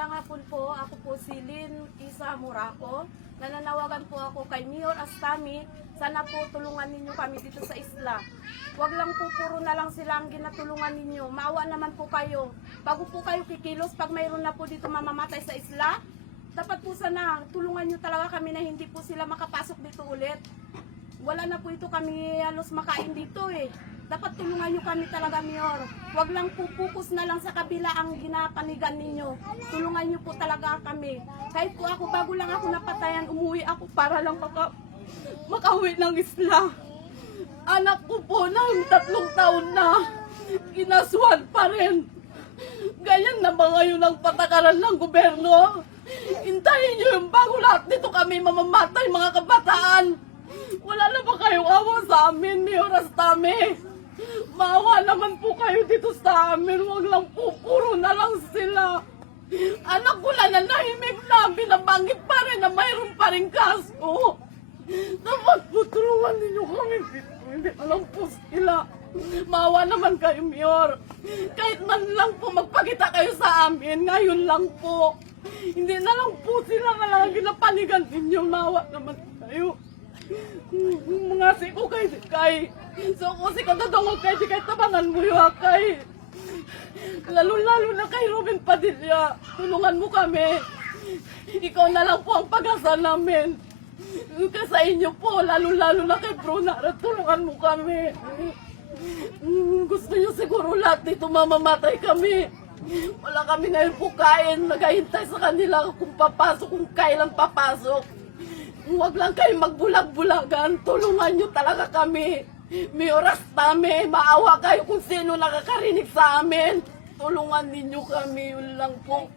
Magandang hapon po. Ako po si Lynn Isa Muraco. Nananawagan po ako kay Mayor Astami. Sana po tulungan ninyo kami dito sa isla. Huwag lang po puro na lang sila ang ginatulungan ninyo. Maawa naman po kayo. Bago po kayo kikilos, pag mayroon na po dito mamamatay sa isla, dapat po sana tulungan nyo talaga kami na hindi po sila makapasok dito ulit. Wala na po ito kami halos makain dito eh. Dapat tulungan nyo kami talaga, Mayor. Huwag lang po focus na lang sa kabila ang ginapanigan ninyo. Tulungan nyo po talaga kami. Kahit po ako, bago lang ako napatayan, umuwi ako para lang makauwi ng isla. Anak ko po na 3 taon na, kinaswan pa rin. Ganyan na ba ngayon ang patakaran ng gobyerno? Hintayin nyo yung bago lahat dito kami mamamatay, mga kabataan. Wala na ba kayong awa sa amin, Mayor Astami? Maawa naman po kayo dito sa amin. Huwag lang po, puro na lang sila. Anak ko na nanahimik na, binabanggit pa rin na mayroon pa rin kaso. Dapat po tulungan ninyo kami dito. Hindi na lang po sila. Maawa naman kayo, Mayor. Kahit man lang po magpakita kayo sa amin, ngayon lang po. Hindi na lang po sila na lang ginapanigan ninyo. Maawa naman kayo. Mga siko kay so kung si kadadong kay di kay tabangan mo yung kay lalo na kay Robin Padilla, tulungan mo kami. Ikaw na lang po ang pag-asa namin. Sa inyo po, lalo na kay Brunara, tulungan mo kami. Gusto nyo siguro lahat dito mamamatay kami. Wala kami ngayon po kain, naghahintay sa kanila kung papasok, kung kailan papasok. Huwag lang kayo magbulag-bulagan. Tulungan nyo talaga kami. Mayor Astami, maawa kayo kung sino nakakarinig sa amin. Tulungan ninyo kami. Yun lang po.